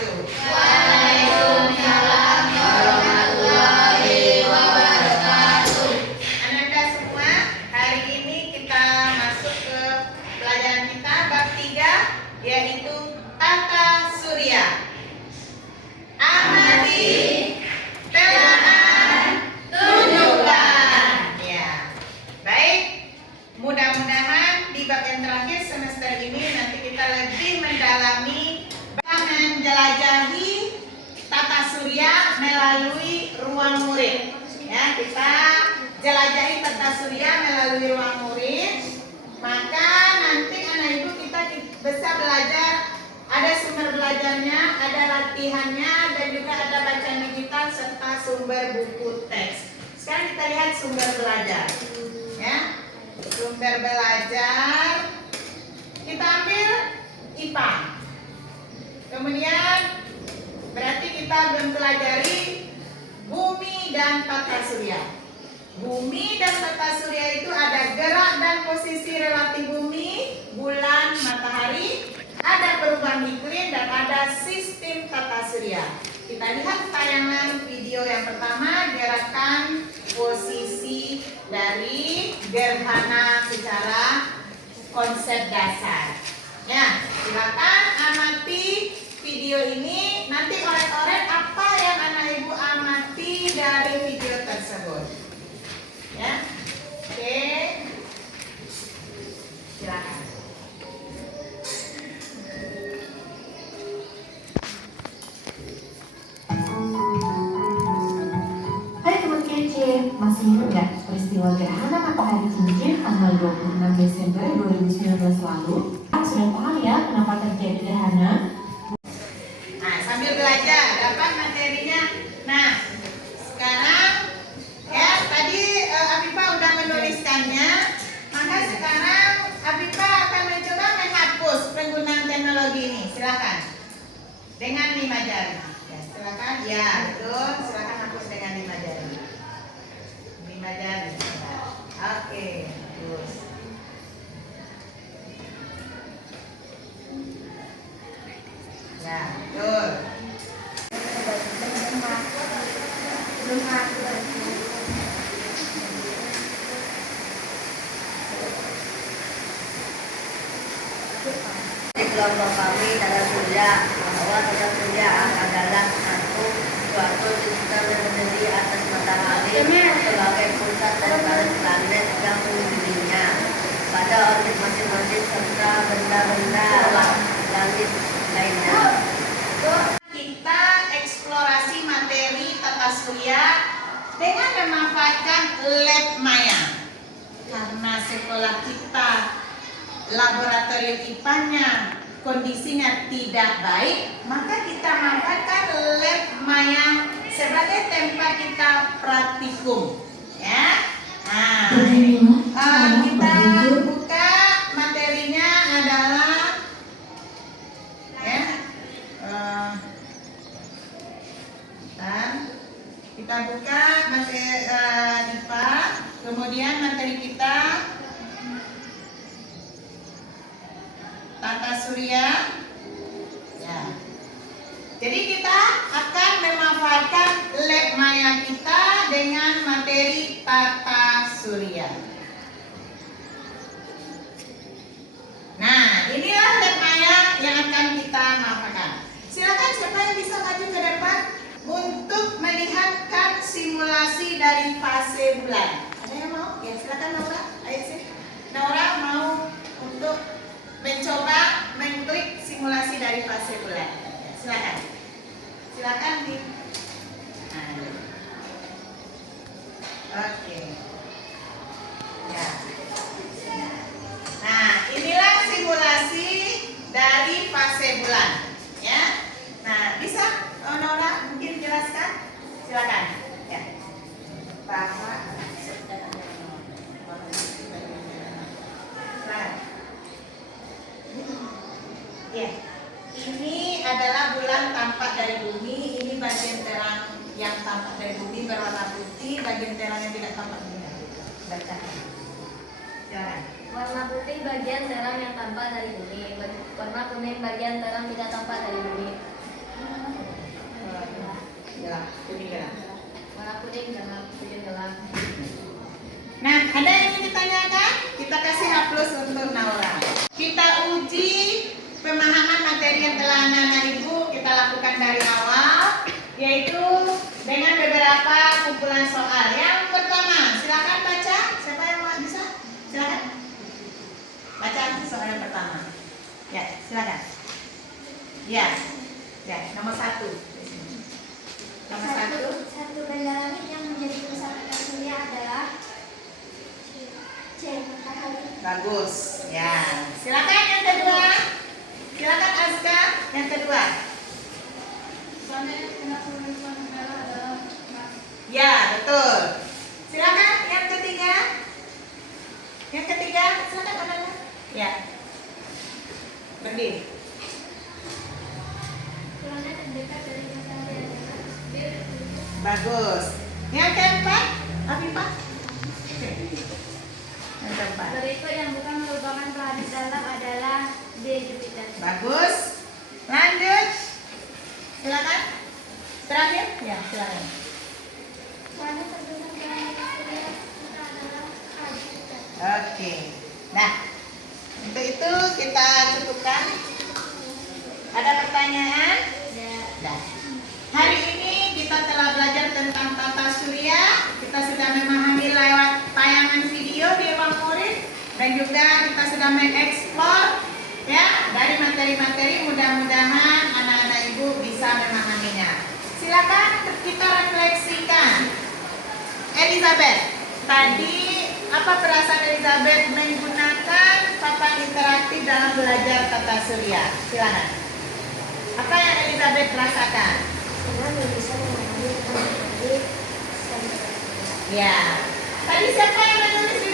wabarakatuh. Waalaikumsalam warahmatullahi wabarakatuh. Ananda semua, hari ini kita masuk ke pelajaran kita bab 3, yaitu tata surya. Amati, telaah, tunjukkan. Ya, baik. Mudah-mudahan di bab yang terakhir semester ini nanti kita lebih mendalami menjelajahi tata surya melalui ruang murid. Ya, kita jelajahi tata surya melalui ruang murid. Maka nanti anak ibu kita bisa belajar, ada sumber belajarnya, ada latihannya, dan juga ada bacaan digital serta sumber buku teks. Sekarang kita lihat sumber belajar. Ya, sumber belajar kita ambil IPA. Kemudian berarti kita mempelajari bumi dan tata surya. Bumi dan tata surya itu ada gerak dan posisi relatif bumi, bulan, matahari, ada perubahan iklim, dan ada sistem tata surya. Kita lihat tayangan video yang pertama, gerakan posisi dari gerhana secara konsep dasar. Ya, silakan amati video ini. Nanti orek-orek apa yang anak ibu amati dari video tersebut. Ya, oke, silakan. Hai teman kece, masih ingat nggak peristiwa gerhana matahari cincin tanggal 26 Desember 2019 lalu? Sudah paham ya kenapa terjadi gerhana? Nah, sambil belajar dapat materinya. Nah, sekarang ya tadi Afifah udah menuliskannya, maka sekarang Afifah akan mencoba menghapus penggunaan teknologi ini. Silakan dengan 5 jari. Ya, silakan. Ya, betul. Silakan hapus dengan 5 jari. 5 jari. Oke, terus. Ya, betul. Di kelompok kami tata surya bahwa tata surya adalah suatu sistem yang berdiri atas matahari sebagai pusat daripada planet yang mengelilinginya. Pada orbit masing-masing serta benda-benda langit lainnya. Kita eksplorasi materi tata surya dengan memanfaatkan lab maya. Karena sekolah kita laboratorium IPA-nya kondisinya tidak baik, maka kita manfaatkan lab maya sebagai tempat kita praktikum. Ya, nah, kita buka materinya adalah ya, dan kita buka materi IPA, kemudian materi kita tata surya. Ya. Jadi kita akan memanfaatkan lab maya kita dengan materi tata surya. Nah, inilah lab maya yang akan kita manfaatkan. Silakan siapa yang bisa maju ke depan untuk melihatkan simulasi dari fase bulan. Ada yang mau? Ya, silakan Naura. Ayo sih. Naura mau untuk mencoba mengklik simulasi dari fase bulan. Silakan. Silakan di. Oke. Ya. Nah, inilah simulasi dari fase bulan. Ya. Nah, bisa Naura mungkin jelaskan? Silakan. Ya. Bahwa ya, ini adalah bulan tampak dari bumi. Ini bagian terang yang tampak dari bumi berwarna putih, bagian terang yang tidak tampak bumi. Baca. Silakan. Warna putih bagian terang yang tampak dari bumi, warna kuning bagian terang tidak tampak dari bumi. Gelap, kuning gelap. Warna kuning gelap, kuning gelap. Nah, ada yang ingin ditanyakan? Kita kasih H+ untuk Naura. Kita uji pemahaman materi yang telah anak-anak ibu kita lakukan dari awal, yaitu dengan beberapa kumpulan soal. Yang pertama, silakan baca. Siapa yang mau bisa? Silakan. Baca soal yang pertama. Ya, silakan. Ya, nomor 1. Nomor 1. Satu benda langit yang menjadi pusat tata surya adalah C. Matahari. Bagus. Ya, silakan yang kedua. Silakan Azka yang kedua. Planet yang kena warna merah adalah Mars. Ya, betul. Silakan yang ketiga. Yang ketiga, silakan Ananda. Ya. Berdiri. Planet terdekat dari matahari adalah Merkurius. Bagus. Yang keempat, Afifah. Yang keempat. Berikut yang bukan merupakan planet dalam adalah D. Jupiter. Bagus. Lanjut. Silakan. Terakhir? Ya, silakan. Planet terdekat dari surya kita adalah A. Jupiter. Oke. Nah, untuk itu kita cukupkan. Ada pertanyaan? Dah. Hari ini kita telah belajar tentang tata surya. Kita sudah memahami lewat tayangan video di ruang murid dan juga kita sudah mengeksplor ya dari materi-materi. Mudah-mudahan anak-anak ibu bisa memahaminya. Silakan kita refleksikan. Elizabeth, tadi apa perasaan Elizabeth menggunakan papan interaktif dalam belajar tata surya? Silakan. Apa yang Elizabeth rasakan? Karena bisa memahami tentang matahari. Ya. Tadi siapa yang menulis di